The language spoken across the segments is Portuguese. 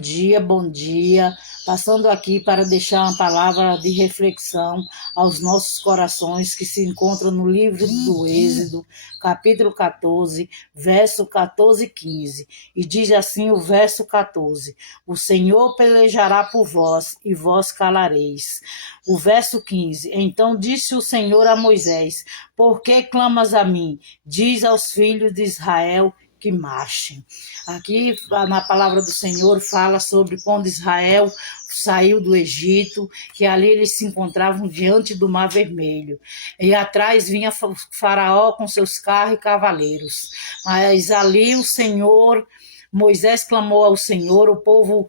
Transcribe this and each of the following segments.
Dia, bom dia. Passando aqui para deixar uma palavra de reflexão aos nossos corações que se encontram no livro do Êxodo, capítulo 14, verso 14 e 15. E diz assim o verso 14: O Senhor pelejará por vós e vós calareis. O verso 15: Então disse o Senhor a Moisés: Por que clamas a mim? Diz aos filhos de Israel que marchem. Aqui na palavra do Senhor fala sobre quando Israel saiu do Egito, que ali eles se encontravam diante do Mar Vermelho. E atrás vinha Faraó com seus carros e cavaleiros. Mas ali o Senhor, Moisés clamou ao Senhor, o povo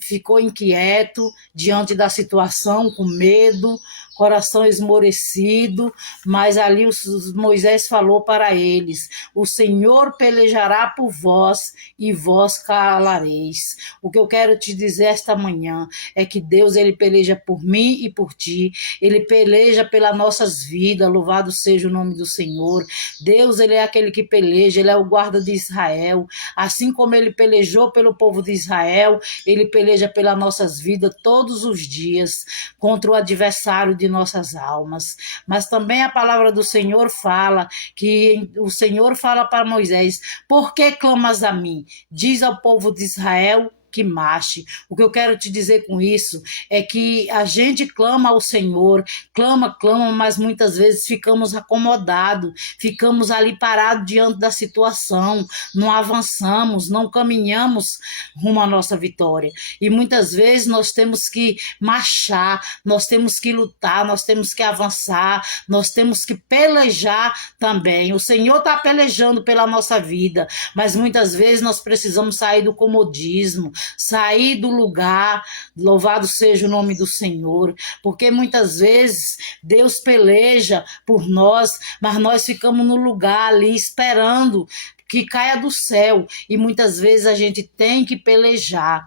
ficou inquieto diante da situação, com medo, coração esmorecido, mas ali Moisés falou para eles: o Senhor pelejará por vós e vós calareis. O que eu quero te dizer esta manhã é que Deus, ele peleja por mim e por ti, ele peleja pelas nossas vidas, louvado seja o nome do Senhor. Deus, ele é aquele que peleja, ele é o guarda de Israel, assim como ele pelejou pelo povo de Israel, ele peleja pelas nossas vidas todos os dias, contra o adversário de nossas almas. Mas também a palavra do Senhor fala, que o Senhor fala para Moisés: por que clamas a mim? Diz ao povo de Israel que marche. O que eu quero te dizer com isso é que a gente clama ao Senhor, clama, mas muitas vezes ficamos acomodados, ficamos ali parados diante da situação, não avançamos, não caminhamos rumo à nossa vitória. E muitas vezes nós temos que marchar, nós temos que lutar, nós temos que avançar, nós temos que pelejar também. O Senhor está pelejando pela nossa vida, mas muitas vezes nós precisamos sair do comodismo, sair do lugar, louvado seja o nome do Senhor, porque muitas vezes Deus peleja por nós, mas nós ficamos no lugar ali esperando que caia do céu, e muitas vezes a gente tem que pelejar.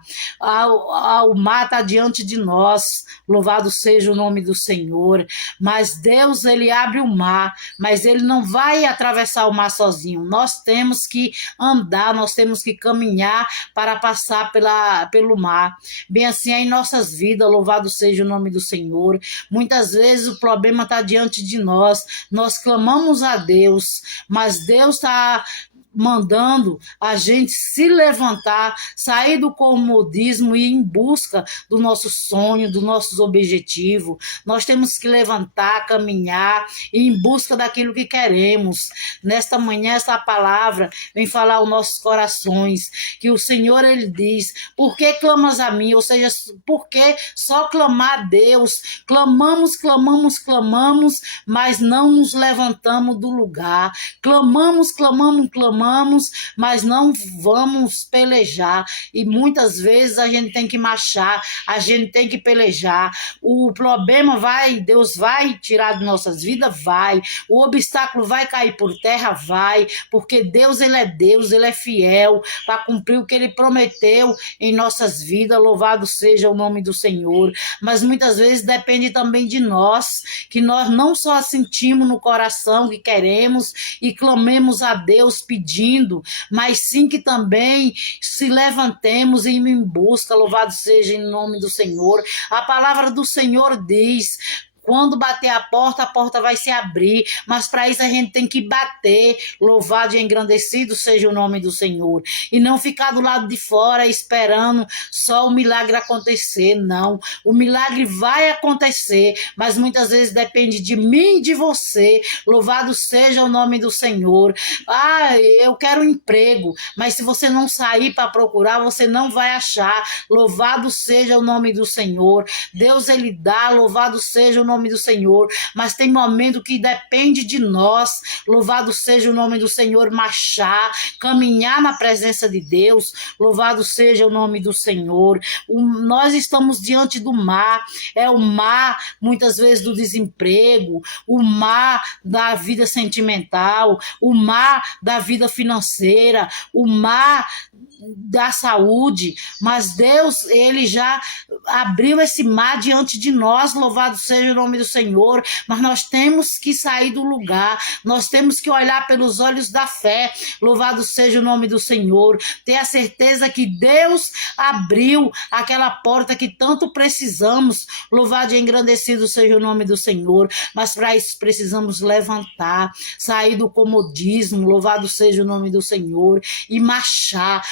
O mar está diante de nós, louvado seja o nome do Senhor, mas Deus, ele abre o mar, mas ele não vai atravessar o mar sozinho, nós temos que andar, nós temos que caminhar para passar pelo mar. Bem assim é em nossas vidas, louvado seja o nome do Senhor. Muitas vezes o problema está diante de nós, nós clamamos a Deus, mas Deus está mandando a gente se levantar, sair do comodismo e ir em busca do nosso sonho, dos nossos objetivos. Nós temos que levantar, caminhar e ir em busca daquilo que queremos. Nesta manhã, essa palavra vem falar aos nossos corações, que o Senhor, ele diz: por que clamas a mim? Ou seja, por que só clamar a Deus? Clamamos, mas não nos levantamos do lugar. Clamamos, mas não vamos pelejar. E muitas vezes a gente tem que marchar, a gente tem que pelejar. O problema Deus vai tirar de nossas vidas? Vai. O obstáculo vai cair por terra? Vai. Porque Deus, ele é fiel para cumprir o que ele prometeu em nossas vidas. Louvado seja o nome do Senhor. Mas muitas vezes depende também de nós, que nós não só sentimos no coração que queremos e clamemos a Deus pedindo, mas sim que também se levantemos e em busca. Louvado seja em nome do Senhor. A palavra do Senhor diz: quando bater a porta vai se abrir, mas para isso a gente tem que bater. Louvado e engrandecido seja o nome do Senhor, e não ficar do lado de fora esperando só o milagre acontecer. Não, o milagre vai acontecer, mas muitas vezes depende de mim e de você. Louvado seja o nome do Senhor. Eu quero um emprego, mas se você não sair para procurar, você não vai achar. Louvado seja o nome do Senhor. Deus, ele dá, louvado seja o nome do Senhor, mas tem momento que depende de nós. Louvado seja o nome do Senhor. Marchar, caminhar na presença de Deus. Louvado seja o nome do Senhor. Nós estamos diante do mar, é o mar muitas vezes do desemprego, o mar da vida sentimental, o mar da vida financeira, o mar da saúde, mas Deus, ele já abriu esse mar diante de nós, louvado seja o nome do Senhor, mas nós temos que sair do lugar, nós temos que olhar pelos olhos da fé, louvado seja o nome do Senhor, ter a certeza que Deus abriu aquela porta que tanto precisamos, louvado e engrandecido seja o nome do Senhor, mas para isso precisamos levantar, sair do comodismo, louvado seja o nome do Senhor, e marchar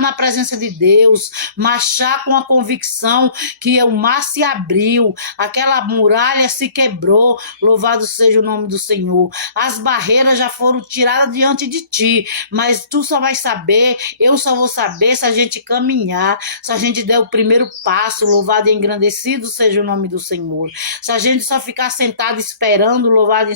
na presença de Deus, marchar com a convicção que o mar se abriu, aquela muralha se quebrou, louvado seja o nome do Senhor, as barreiras já foram tiradas diante de ti, mas tu só vai saber, eu só vou saber se a gente caminhar, se a gente der o primeiro passo, louvado e engrandecido seja o nome do Senhor, se a gente só ficar sentado esperando, louvado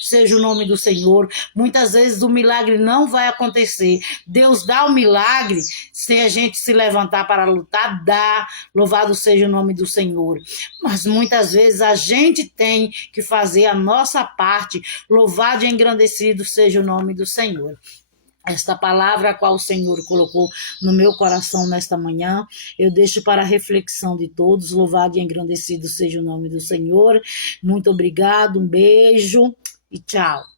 seja o nome do Senhor, muitas vezes o milagre não vai acontecer, Deus dá o milagre sem a gente se levantar para lutar, dá, louvado seja o nome do Senhor, mas muitas vezes a gente tem que fazer a nossa parte, louvado e engrandecido seja o nome do Senhor. Esta palavra a qual o Senhor colocou no meu coração nesta manhã, eu deixo para a reflexão de todos, louvado e engrandecido seja o nome do Senhor, muito obrigado, um beijo e tchau.